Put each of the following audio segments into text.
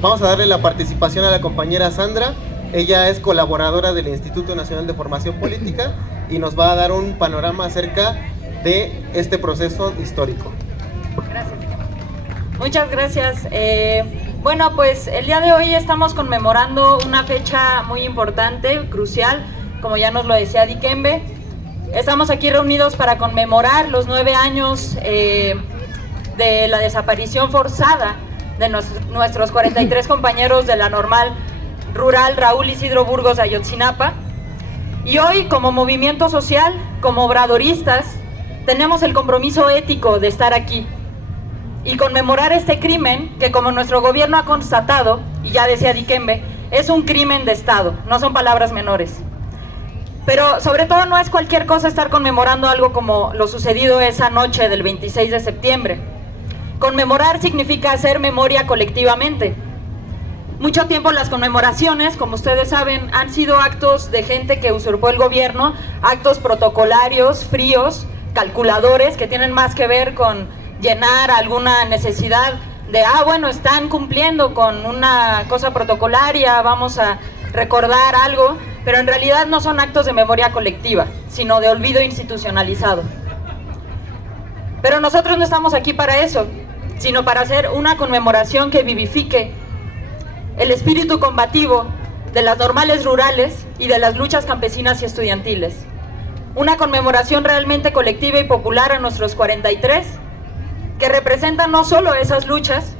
Vamos a darle la participación a la compañera Sandra. Ella es colaboradora del Instituto Nacional de Formación Política y nos va a dar un panorama acerca de este proceso histórico. Gracias. Muchas gracias. Bueno, pues el día de hoy estamos conmemorando una fecha muy importante, crucial, como ya nos lo decía Dikembe. Estamos aquí reunidos para conmemorar los 9 años de la desaparición forzada de nuestros 43 compañeros de la Normal Rural Raúl Isidro Burgos de Ayotzinapa. Y hoy, como movimiento social, como obradoristas, tenemos el compromiso ético de estar aquí y conmemorar este crimen que, como nuestro gobierno ha constatado, y ya decía Dikembe, es un crimen de Estado, no son palabras menores. Pero sobre todo no es cualquier cosa estar conmemorando algo como lo sucedido esa noche del 26 de septiembre. Conmemorar significa hacer memoria colectivamente. Mucho tiempo las conmemoraciones, como ustedes saben, han sido actos de gente que usurpó el gobierno, actos protocolarios, fríos, calculadores, que tienen más que ver con llenar alguna necesidad de, bueno, están cumpliendo con una cosa protocolaria, vamos a recordar algo, pero en realidad no son actos de memoria colectiva, sino de olvido institucionalizado. Pero nosotros no estamos aquí para eso, sino para hacer una conmemoración que vivifique el espíritu combativo de las normales rurales y de las luchas campesinas y estudiantiles. Una conmemoración realmente colectiva y popular a nuestros 43, que representa no solo esas luchas,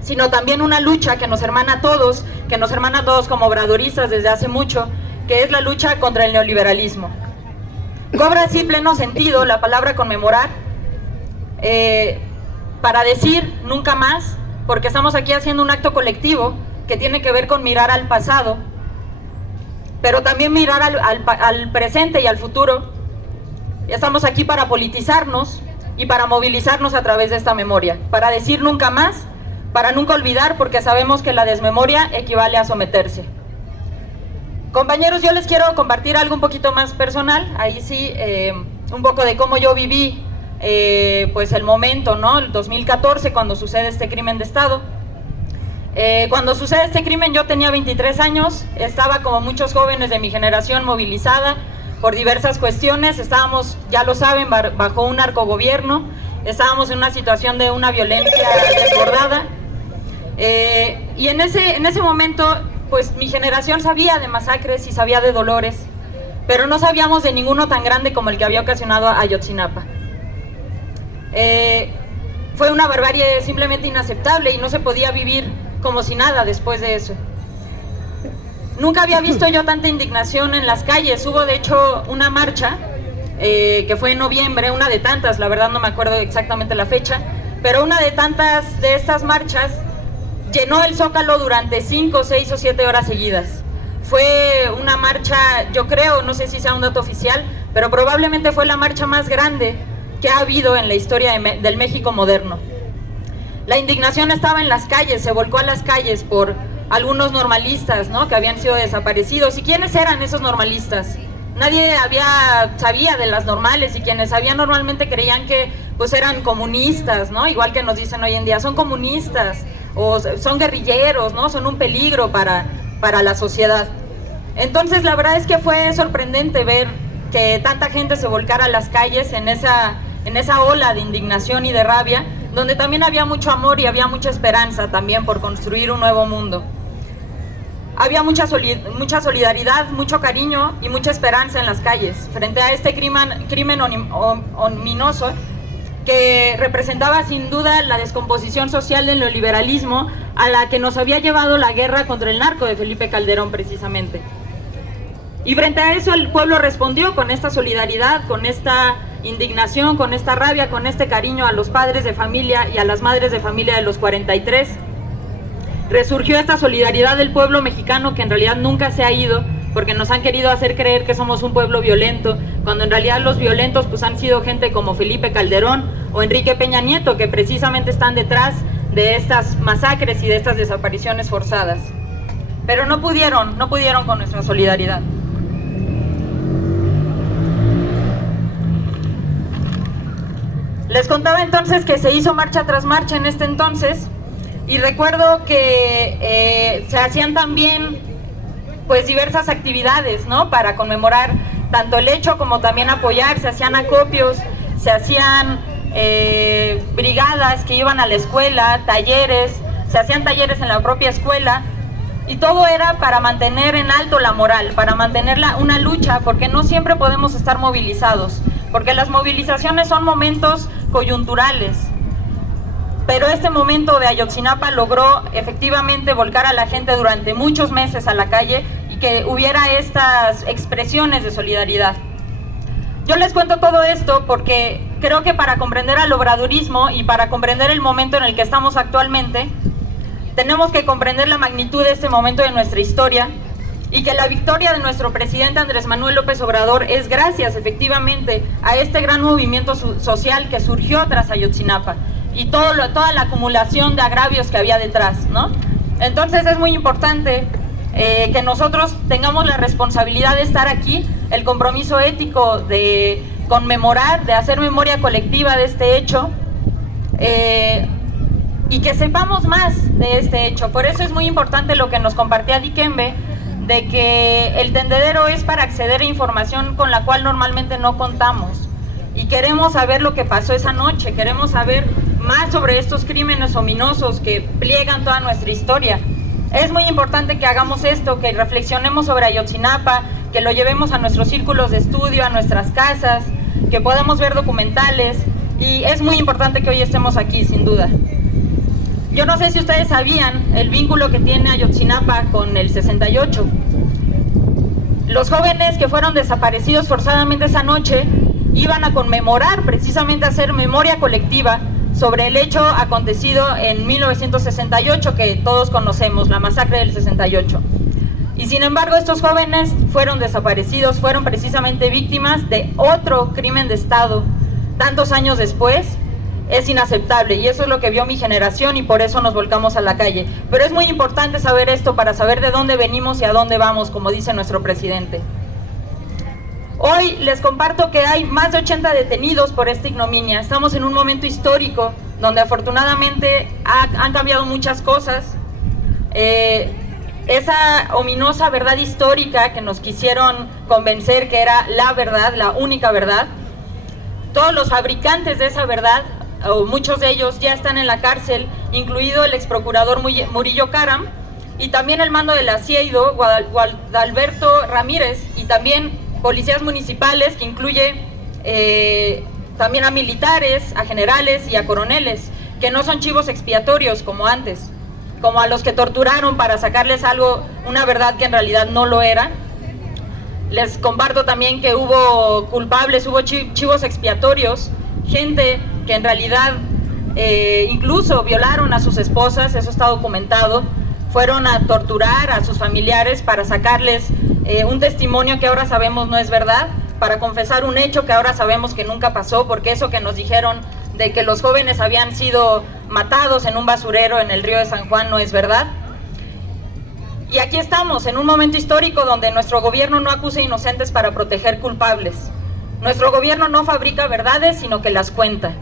sino también una lucha que nos hermana a todos, como obradoristas desde hace mucho, que es la lucha contra el neoliberalismo. Cobra así pleno sentido la palabra conmemorar, para decir nunca más, porque estamos aquí haciendo un acto colectivo que tiene que ver con mirar al pasado, pero también mirar al presente y al futuro. Estamos aquí para politizarnos y para movilizarnos a través de esta memoria, para decir nunca más, para nunca olvidar, porque sabemos que la desmemoria equivale a someterse. Compañeros, yo les quiero compartir algo un poquito más personal, ahí sí, un poco de cómo yo viví pues el momento, ¿no? El 2014, cuando sucede este crimen de Estado. Cuando sucede este crimen yo tenía 23 años, estaba como muchos jóvenes de mi generación movilizada por diversas cuestiones, estábamos, ya lo saben, bajo un narcogobierno, estábamos en una situación de una violencia desbordada, y en ese momento pues mi generación sabía de masacres y sabía de dolores, pero no sabíamos de ninguno tan grande como el que había ocasionado a Ayotzinapa. Fue una barbarie simplemente inaceptable y no se podía vivir como si nada después de eso. Nunca había visto yo tanta indignación en las calles. Hubo de hecho una marcha que fue en noviembre, una de tantas, la verdad no me acuerdo exactamente la fecha, pero una de tantas de estas marchas llenó el Zócalo durante 5, 6 o 7 horas seguidas. Fue una marcha, yo creo, no sé si sea un dato oficial, pero probablemente fue la marcha más grande que ha habido en la historia del México moderno. La indignación estaba en las calles, se volcó a las calles por algunos normalistas, ¿no?, que habían sido desaparecidos. ¿Y quiénes eran esos normalistas? Nadie sabía de las normales, y quienes sabían normalmente creían que pues eran comunistas, ¿no? Igual que nos dicen hoy en día, son comunistas o son guerrilleros, ¿no? Son un peligro para la sociedad. Entonces la verdad es que fue sorprendente ver que tanta gente se volcara a las calles en esa ola de indignación y de rabia, donde también había mucho amor y había mucha esperanza también por construir un nuevo mundo. Había mucha solidaridad, mucho cariño y mucha esperanza en las calles, frente a este crimen ominoso que representaba sin duda la descomposición social del neoliberalismo a la que nos había llevado la guerra contra el narco de Felipe Calderón precisamente. Y frente a eso el pueblo respondió con esta solidaridad, con esta indignación, con esta rabia, con este cariño a los padres de familia y a las madres de familia de los 43. Resurgió esta solidaridad del pueblo mexicano, que en realidad nunca se ha ido, porque nos han querido hacer creer que somos un pueblo violento, cuando en realidad los violentos pues han sido gente como Felipe Calderón o Enrique Peña Nieto, que precisamente están detrás de estas masacres y de estas desapariciones forzadas. Pero no pudieron con nuestra solidaridad. Les contaba entonces que se hizo marcha tras marcha en este entonces, y recuerdo que se hacían también pues diversas actividades, ¿no? Para conmemorar tanto el hecho como también apoyar, se hacían acopios, se hacían brigadas que iban a la escuela, talleres, se hacían talleres en la propia escuela, y todo era para mantener en alto la moral, para mantener una lucha, porque no siempre podemos estar movilizados, porque las movilizaciones son momentos coyunturales, pero este momento de Ayotzinapa logró efectivamente volcar a la gente durante muchos meses a la calle y que hubiera estas expresiones de solidaridad. Yo les cuento todo esto porque creo que para comprender al obradorismo y para comprender el momento en el que estamos actualmente, tenemos que comprender la magnitud de este momento de nuestra historia y que la victoria de nuestro presidente Andrés Manuel López Obrador es gracias efectivamente a este gran movimiento social que surgió tras Ayotzinapa y toda la acumulación de agravios que había detrás, ¿no? Entonces es muy importante que nosotros tengamos la responsabilidad de estar aquí, el compromiso ético de conmemorar, de hacer memoria colectiva de este hecho, y que sepamos más de este hecho. Por eso es muy importante lo que nos compartía Dikembe, de que el tendedero es para acceder a información con la cual normalmente no contamos. Y queremos saber lo que pasó esa noche, queremos saber más sobre estos crímenes ominosos que pliegan toda nuestra historia. Es muy importante que hagamos esto, que reflexionemos sobre Ayotzinapa, que lo llevemos a nuestros círculos de estudio, a nuestras casas, que podamos ver documentales, y es muy importante que hoy estemos aquí, sin duda. Yo no sé si ustedes sabían el vínculo que tiene Ayotzinapa con el 68. Los jóvenes que fueron desaparecidos forzadamente esa noche iban a conmemorar, precisamente a hacer memoria colectiva sobre el hecho acontecido en 1968, que todos conocemos, la masacre del 68. Y sin embargo, estos jóvenes fueron desaparecidos, fueron precisamente víctimas de otro crimen de Estado tantos años después. Es inaceptable, y eso es lo que vio mi generación, y por eso nos volcamos a la calle. Pero es muy importante saber esto para saber de dónde venimos y a dónde vamos, como dice nuestro presidente. Hoy les comparto que hay más de 80 detenidos por esta ignominia. Estamos en un momento histórico donde afortunadamente han cambiado muchas cosas. Esa ominosa verdad histórica que nos quisieron convencer que era la verdad, la única verdad, todos los fabricantes de esa verdad, o muchos de ellos, ya están en la cárcel, incluido el exprocurador Murillo Karam, y también el mando del Asieido, Guadalberto Ramírez, y también policías municipales, que incluye también a militares, a generales y a coroneles, que no son chivos expiatorios como antes, como a los que torturaron para sacarles una verdad que en realidad no lo era. Les comparto también que hubo culpables, hubo chivos expiatorios, gente que en realidad incluso violaron a sus esposas, eso está documentado, fueron a torturar a sus familiares para sacarles un testimonio que ahora sabemos no es verdad, para confesar un hecho que ahora sabemos que nunca pasó, porque eso que nos dijeron de que los jóvenes habían sido matados en un basurero en el río de San Juan no es verdad. Y aquí estamos, en un momento histórico donde nuestro gobierno no acusa inocentes para proteger culpables. Nuestro gobierno no fabrica verdades, sino que las cuenta.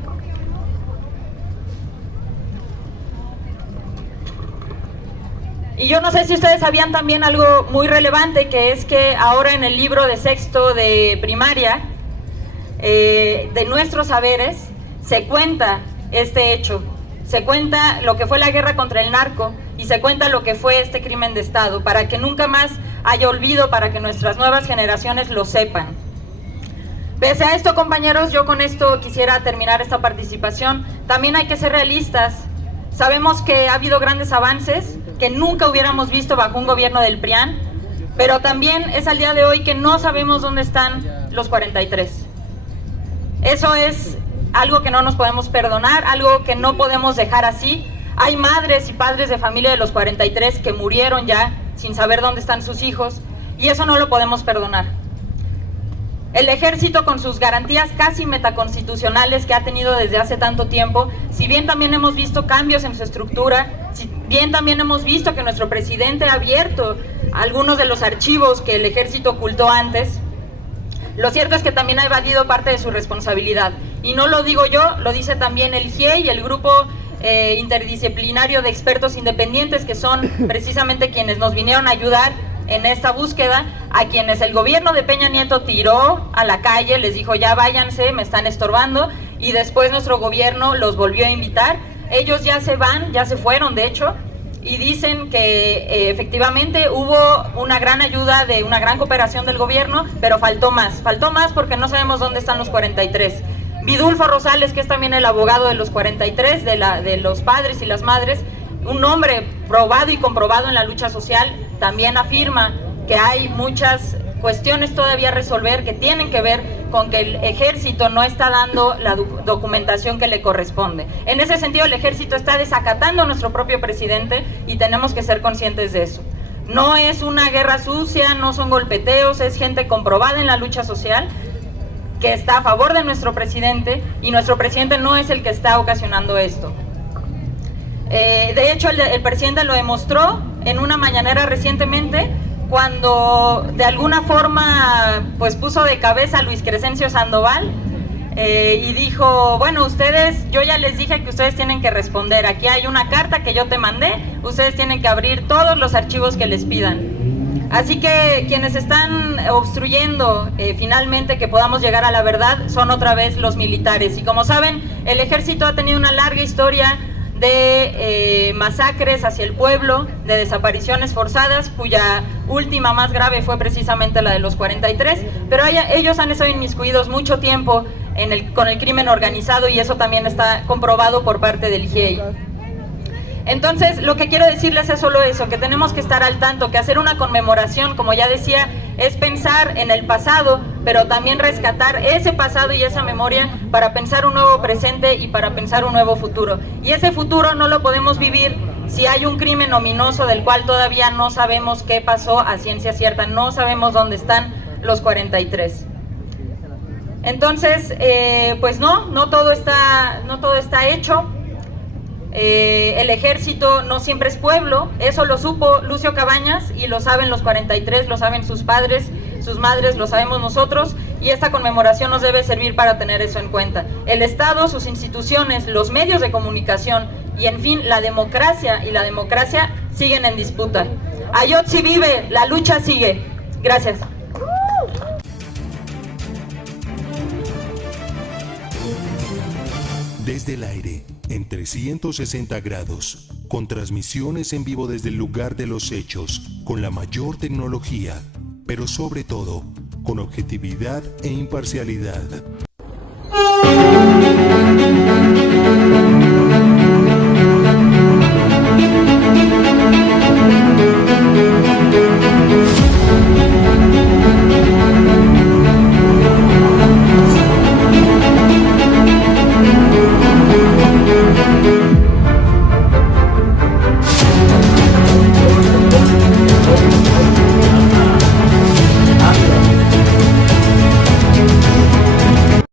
Y yo no sé si ustedes sabían también algo muy relevante, que es que ahora en el libro de sexto de primaria, de nuestros saberes, se cuenta este hecho. Se cuenta lo que fue la guerra contra el narco y se cuenta lo que fue este crimen de Estado, para que nunca más haya olvido, para que nuestras nuevas generaciones lo sepan. Pese a esto, compañeros, yo con esto quisiera terminar esta participación. También hay que ser realistas. Sabemos que ha habido grandes avances que nunca hubiéramos visto bajo un gobierno del PRIAN, pero también es al día de hoy que no sabemos dónde están los 43. Eso es algo que no nos podemos perdonar, algo que no podemos dejar así. Hay madres y padres de familia de los 43 que murieron ya sin saber dónde están sus hijos, y eso no lo podemos perdonar. El ejército, con sus garantías casi metaconstitucionales que ha tenido desde hace tanto tiempo, si bien también hemos visto cambios en su estructura, si bien también hemos visto que nuestro presidente ha abierto algunos de los archivos que el ejército ocultó antes, lo cierto es que también ha evadido parte de su responsabilidad. Y no lo digo yo, lo dice también el GIEI y el grupo interdisciplinario de expertos independientes, que son precisamente quienes nos vinieron a ayudar en esta búsqueda, a quienes el gobierno de Peña Nieto tiró a la calle, les dijo ya váyanse, me están estorbando, y después nuestro gobierno los volvió a invitar. Ellos ya se van, ya se fueron de hecho, y dicen que efectivamente hubo una gran ayuda, de una gran cooperación del gobierno, pero faltó más porque no sabemos dónde están los 43. Vidulfo Rosales, que es también el abogado de los 43, de los padres y las madres, un hombre probado y comprobado en la lucha social, también afirma que hay muchas cuestiones todavía a resolver que tienen que ver con que el ejército no está dando la documentación que le corresponde. En ese sentido, el ejército está desacatando a nuestro propio presidente y tenemos que ser conscientes de eso. No es una guerra sucia, no son golpeteos, es gente comprobada en la lucha social que está a favor de nuestro presidente, y nuestro presidente no es el que está ocasionando esto. De hecho, el presidente lo demostró en una mañanera recientemente, cuando de alguna forma pues puso de cabeza a Luis Crescencio Sandoval y dijo, bueno, ustedes, yo ya les dije que ustedes tienen que responder, aquí hay una carta que yo te mandé, ustedes tienen que abrir todos los archivos que les pidan. Así que quienes están obstruyendo finalmente que podamos llegar a la verdad son otra vez los militares. Y como saben, el ejército ha tenido una larga historia de masacres hacia el pueblo, de desapariciones forzadas, cuya última más grave fue precisamente la de los 43, pero ellos han estado inmiscuidos mucho tiempo con el crimen organizado, y eso también está comprobado por parte del GIEI. Entonces, lo que quiero decirles es solo eso, que tenemos que estar al tanto, que hacer una conmemoración, como ya decía, es pensar en el pasado, pero también rescatar ese pasado y esa memoria para pensar un nuevo presente y para pensar un nuevo futuro. Y ese futuro no lo podemos vivir si hay un crimen ominoso del cual todavía no sabemos qué pasó a ciencia cierta, no sabemos dónde están los 43. Entonces, pues no todo está hecho. El ejército no siempre es pueblo, eso lo supo Lucio Cabañas y lo saben los 43, lo saben sus padres, sus madres, lo sabemos nosotros, y esta conmemoración nos debe servir para tener eso en cuenta. El Estado, sus instituciones, los medios de comunicación y en fin la democracia siguen en disputa. Ayotzi vive, la lucha sigue. Gracias. Desde el aire, en 360 grados, con transmisiones en vivo desde el lugar de los hechos, con la mayor tecnología, pero sobre todo, con objetividad e imparcialidad.